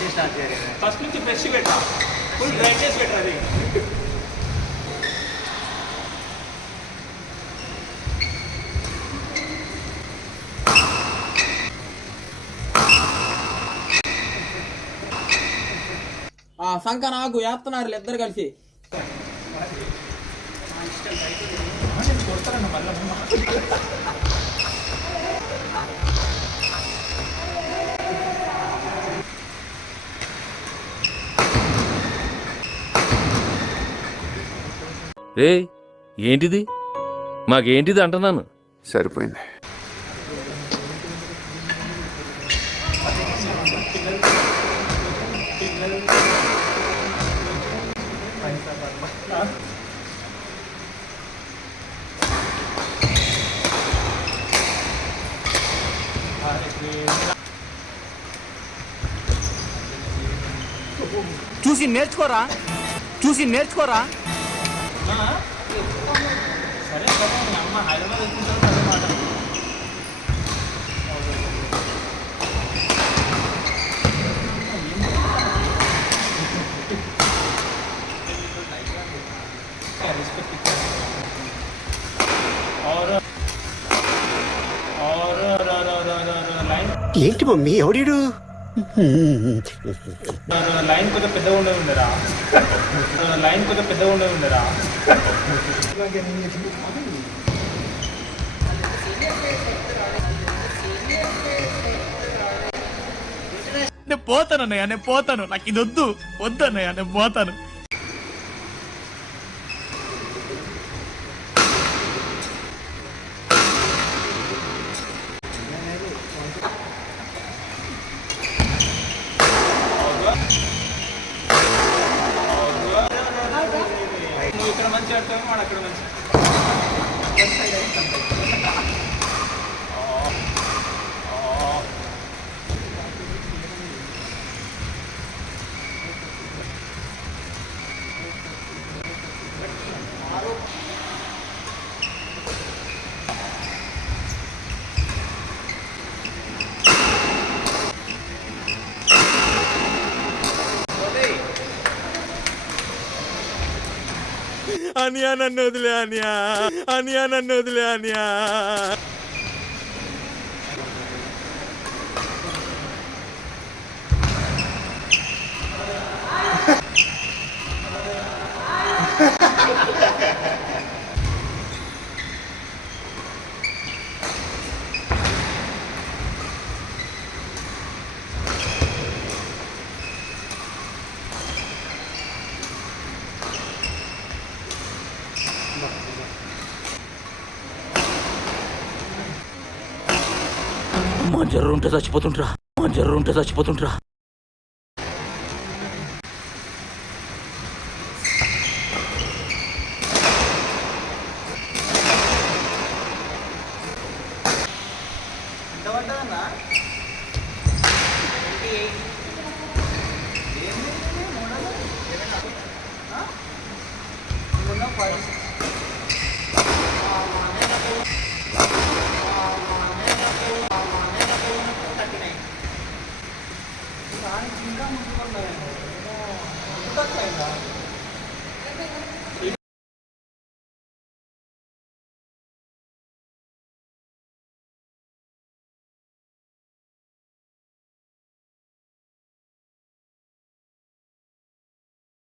First నుంచి fresh పెట్టా, full dry చేసి పెట్టాలి. సంక నాకు వేస్తున్నారు ఇద్దరు కలిసి. రే ఏంటిది, మాకేంటిది అంటున్నాను. సరిపోయింది. చూసి నేర్చుకోరా, చూసి నేర్చుకోరా. సరే అమ్మ హైదరాబాద్ వచ్చిన తర్వాత మాట. ఏంటి మమ్మీ ఎవడీడు? లైన్ కొంచెం పెద్దగా ఉండేరా, లైన్ కొంచెం పెద్దగా ఉండేరా. నేను పోతాను అన్నయ్య, నేను పోతాను, నాకు ఇది వద్దు వద్దన్నయ్య, నేను పోతాను. నువ్వు ఇక్కడ మంచి ఆడతావు, వాడు అక్కడ మంచి. అనియా నన్ను వదిలే, అనియా అనియా నన్ను వదిలే, అనియా. మా జర్రు ఉంటే చచ్చిపోతుంట్రా, మా జర్రు ఉంటే చచ్చిపోతుంట్రా.